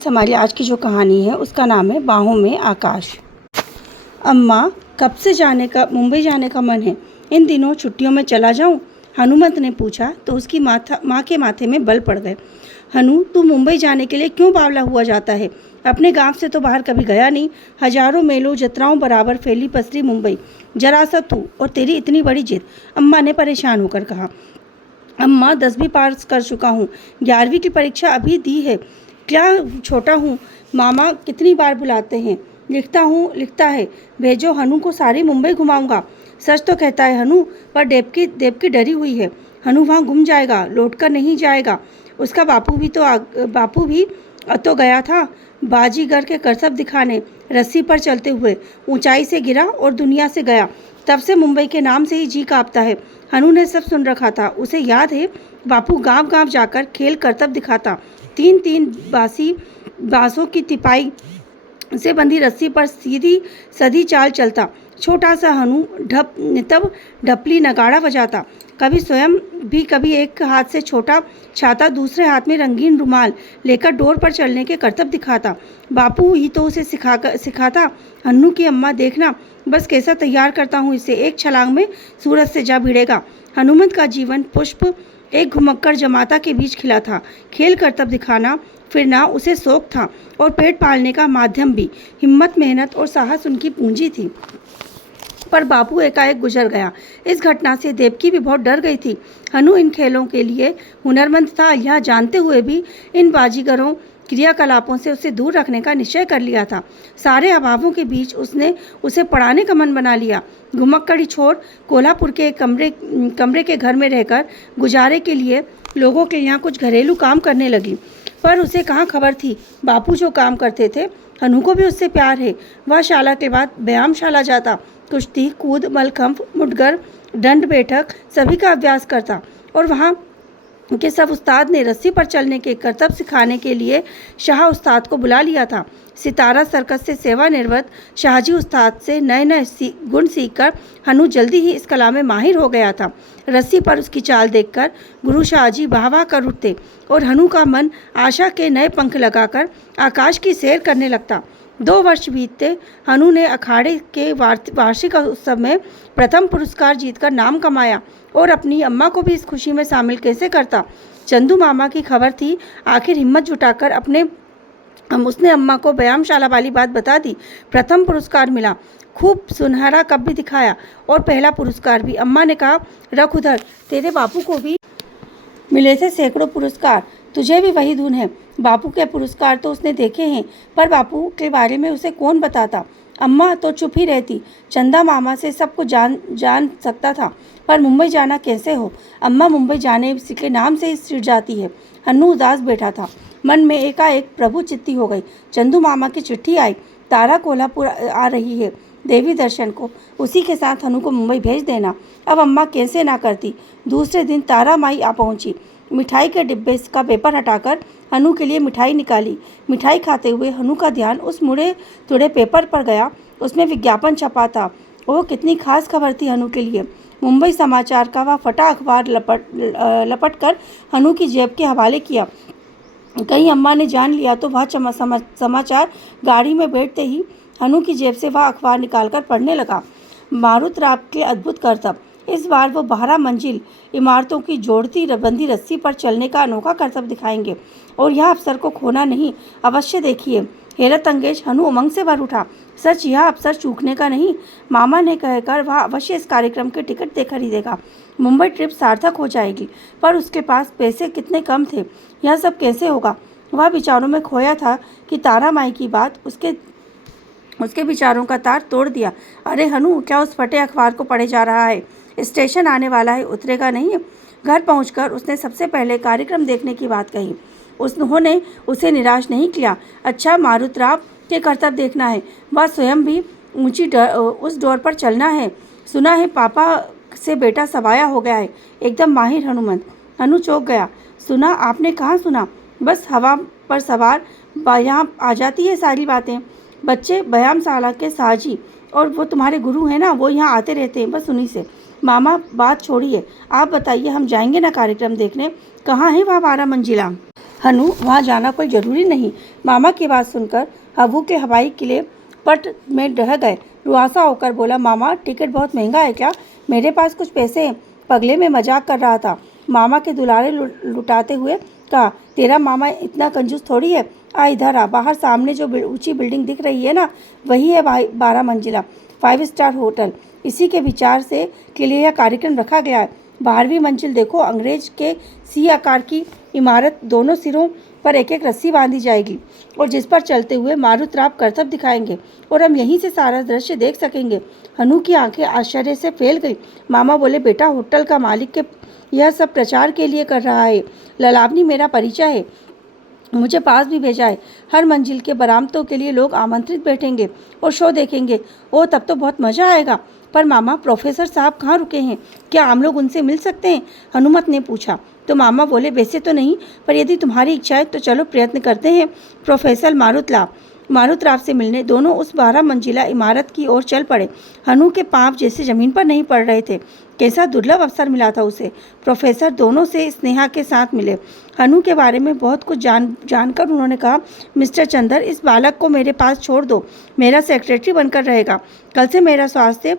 हमारी आज की जो कहानी है उसका नाम है बाहों में आकाश। अम्मा, कब से मुंबई जाने का मन है। इन दिनों छुट्टियों में चला जाऊं? हनुमंत ने पूछा तो उसकी माँ के माथे में बल पड़ गए। हनु, तू मुंबई जाने के लिए क्यों बावला हुआ जाता है? अपने गांव से तो बाहर कभी गया नहीं। हजारों मेलों जत्राओं बराबर फैली पसरी मुंबई, जरा सा तू और तेरी इतनी बड़ी जिद। अम्मा ने परेशान होकर कहा। अम्मा, 10वीं पास कर चुका हूँ, 11वीं की परीक्षा अभी दी है। क्या छोटा हूँ? मामा कितनी बार बुलाते हैं। लिखता है, भेजो, हनु को सारी मुंबई घुमाऊंगा। सच तो कहता है हनु, पर देवकी डरी हुई है। हनु वहाँ गुम जाएगा, लौटकर नहीं जाएगा। उसका बापू भी तो गया था बाजीगर के करतब दिखाने, रस्सी पर चलते हुए ऊंचाई से गिरा और दुनिया से गया। तब से मुंबई के नाम से ही जी कांपता है। हनु ने सब सुन रखा था। उसे याद है, बापू गांव गांव जाकर खेल करतब दिखाता। 3-3 बांसों की तिपाई से बंधी रस्सी पर सीधी सधी चाल चलता। छोटा सा हनु तब ढपली नगाड़ा बजाता। कभी स्वयं भी, कभी एक हाथ से छोटा छाता, दूसरे हाथ में रंगीन रुमाल लेकर डोर पर चलने के करतब दिखाता। बापू ही तो उसे सिखाता। हन्नू की अम्मा, देखना बस कैसा तैयार करता हूँ इसे, एक छलांग में सूरज से जा भिड़ेगा। हनुमंत का जीवन पुष्प एक घुमक्कड़ जमाता के बीच खिला था। खेल करतब दिखाना फिरना उसे शौक था और पेट पालने का माध्यम भी। हिम्मत, मेहनत और साहस उनकी पूंजी थी। पर बापू एकाएक गुजर गया। इस घटना से देवकी भी बहुत डर गई थी। हनु इन खेलों के लिए हुनरमंद था, यह जानते हुए भी इन बाजीगरों क्रियाकलापों से उसे दूर रखने का निश्चय कर लिया था। सारे अभावों के बीच उसने उसे पढ़ाने का मन बना लिया। घुमक्कड़ी छोड़ कोल्हापुर के कमरे के घर में रहकर गुजारे के लिए लोगों के यहाँ कुछ घरेलू काम करने लगी। पर उसे कहाँ खबर थी, बापू जो काम करते थे, हनु को भी उससे प्यार है। वह शाला के बाद व्यायामशाला जाता, कुश्ती, कूद, मलखंभ, मुठगर, दंड बैठक सभी का अभ्यास करता। और वहाँ के सब उस्ताद ने रस्सी पर चलने के करतब सिखाने के लिए शाह उस्ताद को बुला लिया था। सितारा सर्कस से सेवानिवृत्त शाहजी उस्ताद से नए गुण सीखकर हनु जल्दी ही इस कला में माहिर हो गया था। रस्सी पर उसकी चाल देखकर गुरु शाहजी वाह वाह कर उठते और हनु का मन आशा के नए पंख लगाकर आकाश की सैर करने लगता। 2 वर्ष बीतते। हनु ने अखाड़े के वार्षिक उत्सव में प्रथम पुरस्कार जीतकर नाम कमाया और अपनी अम्मा को भी इस खुशी में शामिल कैसे करता। चंदू मामा की खबर थी। आखिर हिम्मत जुटाकर उसने अम्मा को व्यायामशाला वाली बात बता दी। प्रथम पुरस्कार मिला, खूब सुनहरा कप भी दिखाया और पहला पुरस्कार भी। अम्मा ने कहा, रख उधर, तेरे बापू को भी मिले थे सैकड़ों पुरस्कार, तुझे भी वही धुन है। बापू के पुरस्कार तो उसने देखे हैं, पर बापू के बारे में उसे कौन बताता। अम्मा तो चुप ही रहती। चंदा मामा से सब कुछ जान सकता था, पर मुंबई जाना कैसे हो। अम्मा मुंबई जाने के नाम से ही चिढ़ जाती है। हन्नू उदास बैठा था। मन में एकाएक प्रभु चित्ती हो गई। चंदू मामा की चिट्ठी आई, तारा कोल्हापुर आ रही है देवी दर्शन को, उसी के साथ हनु को मुंबई भेज देना। अब अम्मा कैसे ना करती। दूसरे दिन तारा माई आ पहुंची। मिठाई के डिब्बे का पेपर हटाकर हनु के लिए मिठाई निकाली। मिठाई खाते हुए हनु का ध्यान उस मुड़े तुड़े पेपर पर गया। उसमें विज्ञापन छपा था। ओह, कितनी खास खबर थी हनु के लिए। मुंबई समाचार का वह फटा अखबार लपट कर हनु की जेब के हवाले किया। कहीं अम्मा ने जान लिया तो वह समाचार गाड़ी में बैठते ही हनु की जेब से वह अखबार निकालकर पढ़ने लगा। मारुतराव के अद्भुत करतब। इस बार वो 12 मंजिल इमारतों की जोड़ती बंदी रस्सी पर चलने का अनोखा करतब दिखाएंगे और यह अवसर को खोना नहीं, अवश्य देखिए। हैरत अंगेज हनु उमंग से भर उठा। सच, यह अवसर चूकने का नहीं। मामा ने कहकर वह अवश्य इस कार्यक्रम के टिकट दे खरीदेगा। मुंबई ट्रिप सार्थक हो जाएगी, पर उसके पास पैसे कितने कम थे। यह सब कैसे होगा। वह विचारों में खोया था कि तारा माई की बात उसके विचारों का तार तोड़ दिया। अरे हनु, क्या उस फटे अखबार को पढ़े जा रहा है? स्टेशन आने वाला है, उतरेगा नहीं। घर पहुंचकर उसने सबसे पहले कार्यक्रम देखने की बात कही। उन्होंने उसे निराश नहीं किया। अच्छा, मारुतराव के करतब देखना है। वह स्वयं भी उस डोर पर चलना है। सुना है पापा से बेटा सवाया हो गया है, एकदम माहिर हनुमंत। हनु चौंक गया। सुना? आपने कहाँ सुना? बस हवा पर सवार यहाँ आ जाती है सारी बातें। बच्चे व्यायामशाला के साहजी और वो तुम्हारे गुरु हैं ना, वो यहाँ आते रहते हैं, बस उन्हीं से। मामा, बात छोड़िए, आप बताइए, हम जाएंगे ना कार्यक्रम देखने? कहाँ है वह 12 मंजिला? हनु, वहाँ जाना कोई ज़रूरी नहीं। मामा की बात सुनकर हबू के हवाई किले पट में रह गए। रुआसा होकर बोला, मामा टिकट बहुत महंगा है क्या? मेरे पास कुछ पैसे हैं। पगले में मजाक कर रहा था। मामा के दुलारे लुटाते हुए कहा, तेरा मामा इतना कंजूस थोड़ी है। आ इधर आ, बाहर सामने जो ऊंची बिल्डिंग दिख रही है ना, वही है 12 मंजिला 5 स्टार होटल। इसी के विचार से के लिए यह कार्यक्रम रखा गया है। 12वीं मंजिल देखो, अंग्रेज के सी आकार की इमारत, दोनों सिरों पर एक एक रस्सी बांधी जाएगी और जिस पर चलते हुए मारुतराव करतब दिखाएंगे और हम यहीं से सारा दृश्य देख सकेंगे। हनु की आंखें आश्चर्य से फैल गई। मामा बोले, बेटा होटल का मालिक के यह सब प्रचार के लिए कर रहा है। ललावनी मेरा परिचय है, मुझे पास भी भेजा है। हर मंजिल के बरामदों के लिए लोग आमंत्रित बैठेंगे और शो देखेंगे। ओ, तब तो बहुत मज़ा आएगा। पर मामा, प्रोफेसर साहब कहाँ रुके हैं? क्या हम लोग उनसे मिल सकते हैं? हनुमत ने पूछा। तो मामा बोले, वैसे तो नहीं, पर यदि तुम्हारी इच्छा है तो चलो प्रयत्न करते हैं। प्रोफेसर मारुतराव से मिलने दोनों उस 12 मंजिला इमारत की ओर चल पड़े। हनु के पांव जैसे जमीन पर नहीं पड़ रहे थे। कैसा दुर्लभ अवसर मिला था उसे। प्रोफेसर दोनों से स्नेहा के साथ मिले। हनु के बारे में बहुत कुछ जानकर उन्होंने कहा, मिस्टर चंदर, इस बालक को मेरे पास छोड़ दो, मेरा सेक्रेटरी बनकर रहेगा। कल से मेरा स्वास्थ्य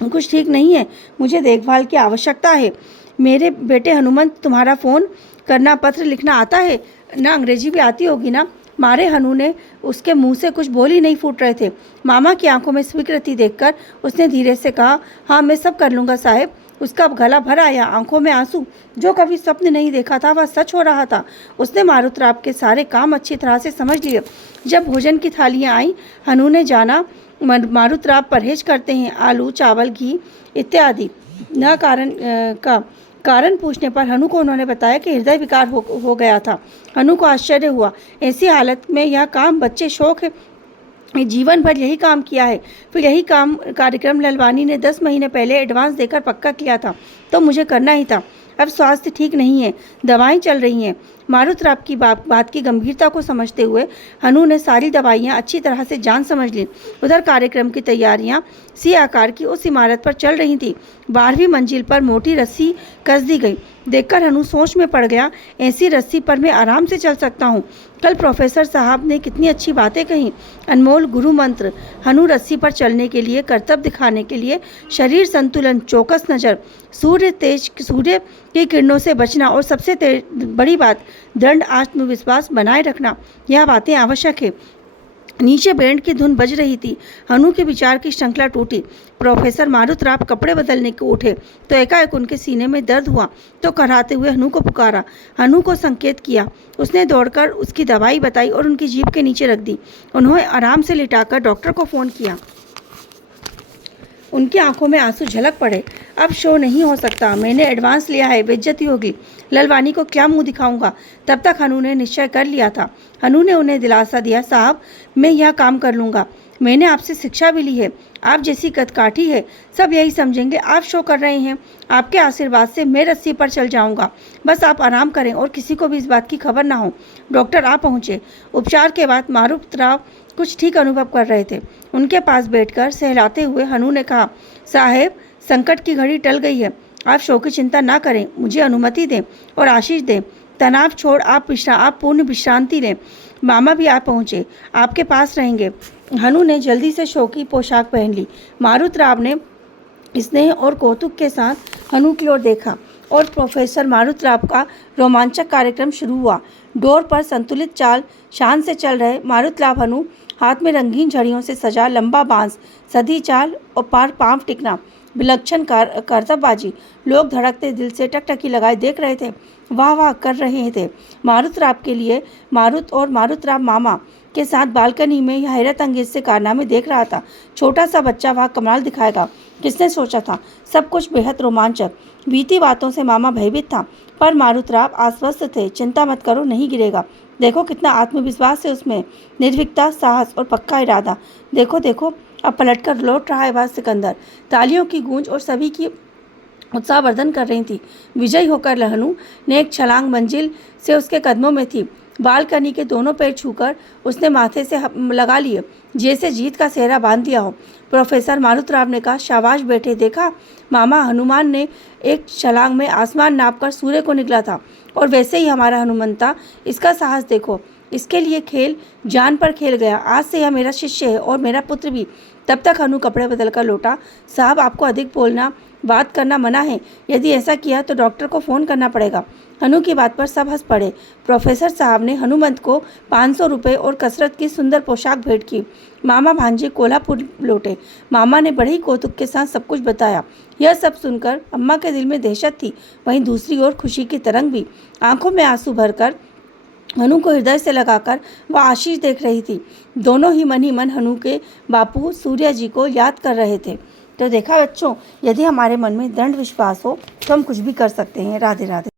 कुछ ठीक नहीं है, मुझे देखभाल की आवश्यकता है। मेरे बेटे हनुमंत, तुम्हारा फ़ोन करना, पत्र लिखना आता है ना? अंग्रेजी भी आती होगी ना? मारे हनु ने उसके मुंह से कुछ बोल ही नहीं फूट रहे थे। मामा की आंखों में स्वीकृति देखकर उसने धीरे से कहा, हाँ मैं सब कर लूँगा साहब। उसका गला भर आया, आंखों में आंसू। जो कभी स्वप्न नहीं देखा था वह सच हो रहा था। उसने मारुतराव के सारे काम अच्छी तरह से समझ लिए। जब भोजन की थालियाँ आईं, हनु ने जाना मारुतराव परहेज करते हैं, आलू, चावल, घी इत्यादि। न कारण पूछने पर हनु को उन्होंने बताया कि हृदय विकार हो गया था। हनु को आश्चर्य हुआ। ऐसी हालत में यह काम, बच्चे शौक है, जीवन भर यही काम किया है। फिर यही कार्यक्रम ललवानी ने 10 महीने पहले एडवांस देकर पक्का किया था, तो मुझे करना ही था। अब स्वास्थ्य ठीक नहीं है, दवाएं चल रही हैं। मारुतराव की बात की गंभीरता को समझते हुए हनु ने सारी दवाइयां अच्छी तरह से जान समझ ली। उधर कार्यक्रम की तैयारियां सी आकार की उस इमारत पर चल रही थी। 12वीं मंजिल पर मोटी रस्सी कस दी गई। देखकर हनु सोच में पड़ गया, ऐसी रस्सी पर मैं आराम से चल सकता हूँ। कल प्रोफेसर साहब ने कितनी अच्छी बातें कही। अनमोल गुरु मंत्र। हनु रस्सी पर चलने के लिए, करतब दिखाने के लिए शरीर संतुलन, चौकस नज़र, सूर्य की किरणों से बचना और सबसे बड़ी बात, दृढ़ आत्मविश्वास बनाए रखना, यह बातें आवश्यक है। नीचे बैंड की धुन बज रही थी। हनु के विचार की श्रृंखला टूटी। प्रोफेसर मारुतराव कपड़े बदलने को उठे तो एकाएक उनके सीने में दर्द हुआ, तो कराते हुए हनु को पुकारा। हनु को संकेत किया। उसने दौड़कर उसकी दवाई बताई और उनकी जीभ के नीचे रख दी। उन्होंने आराम से लिटाकर डॉक्टर को फ़ोन किया। उनकी आंखों में आंसू झलक पड़े। अब शो नहीं हो सकता, मैंने एडवांस लिया है, बेइज्जती होगी। ललवानी को क्या मुंह दिखाऊंगा? तब तक हनु ने निश्चय कर लिया था। हनु ने उन्हें दिलासा दिया, साहब मैं यह काम कर लूँगा, मैंने आपसे शिक्षा भी ली है, आप जैसी कदकाठी है, सब यही समझेंगे आप शो कर रहे हैं। आपके आशीर्वाद से मैं रस्सी पर चल जाऊंगा, बस आप आराम करें और किसी को भी इस बात की खबर ना हो। डॉक्टर आ पहुँचे। उपचार के बाद मारुतराव कुछ ठीक अनुभव कर रहे थे। उनके पास बैठकर सहलाते हुए हनु ने कहा, साहेब संकट की घड़ी टल गई है, आप शो की चिंता ना करें, मुझे अनुमति दें और आशीष दें। तनाव छोड़ आप पूर्ण विश्रांति लें। मामा भी आ पहुँचे, आपके पास रहेंगे। हनु ने जल्दी से शो की पोशाक पहन ली। मारुतराव ने स्नेह और कौतुक के साथ हनु की ओर देखा और प्रोफेसर मारुतराव का रोमांचक कार्यक्रम शुरू हुआ। डोर पर संतुलित चाल शान से चल रहे मारुतराव, हनु हाथ में रंगीन झड़ियों से सजा लंबा बांस, सधी चाल और पांव टिकना, विलक्षण करतबबाजी। लोग धड़कते दिल से टकटकी लगाए देख रहे थे, वाह वाह कर रहे थे। मारुतराव के लिए मारुतराव मामा के साथ बालकनी में यह हैरत अंगेज से कारनामे देख रहा था। छोटा सा बच्चा वहाँ कमाल दिखाएगा, किसने सोचा था। सब कुछ बेहद रोमांचक। बीती बातों से मामा भयभीत था, पर मारुतराव आश्वस्त थे, चिंता मत करो, नहीं गिरेगा। देखो कितना आत्मविश्वास है उसमें, निर्भीकता, साहस और पक्का इरादा। देखो देखो अब पलटकर लौट रहा है वह सिकंदर। तालियों की गूंज और सभी की उत्साहवर्धन कर रही थी। विजयी होकर हनु ने एक छलांग मंजिल से उसके कदमों में थी। बालकनी के दोनों पैर छूकर उसने माथे से लगा लिए, जैसे जीत का सेहरा बांध दिया हो। प्रोफेसर मारुतराव ने कहा, शाबाश बेटे, देखा मामा, हनुमान ने एक छलांग में आसमान नापकर सूर्य को निकला था, और वैसे ही हमारा हनुमंता, इसका साहस देखो, इसके लिए खेल जान पर खेल गया। आज से यह मेरा शिष्य है और मेरा पुत्र भी। तब तक हनु कपड़े बदलकर लौटा। साहब, आपको अधिक बोलना, बात करना मना है। यदि ऐसा किया तो डॉक्टर को फ़ोन करना पड़ेगा। हनु की बात पर सब हंस पड़े। प्रोफेसर साहब ने हनुमंत को 500 रुपये और कसरत की सुंदर पोशाक भेंट की। मामा भांजे कोल्हापुर लौटे। मामा ने बड़े ही कौतुक के साथ सब कुछ बताया। यह सब सुनकर अम्मा के दिल में दहशत थी, वहीं दूसरी ओर खुशी की तरंग भी। आंखों में आंसू भरकर हनु को हृदय से लगाकर वह आशीष देख रही थी। दोनों ही मन हनु के बापू सूर्य जी को याद कर रहे थे। तो देखा बच्चों, यदि हमारे मन में दृढ़ विश्वास हो तो हम कुछ भी कर सकते हैं। राधे राधे।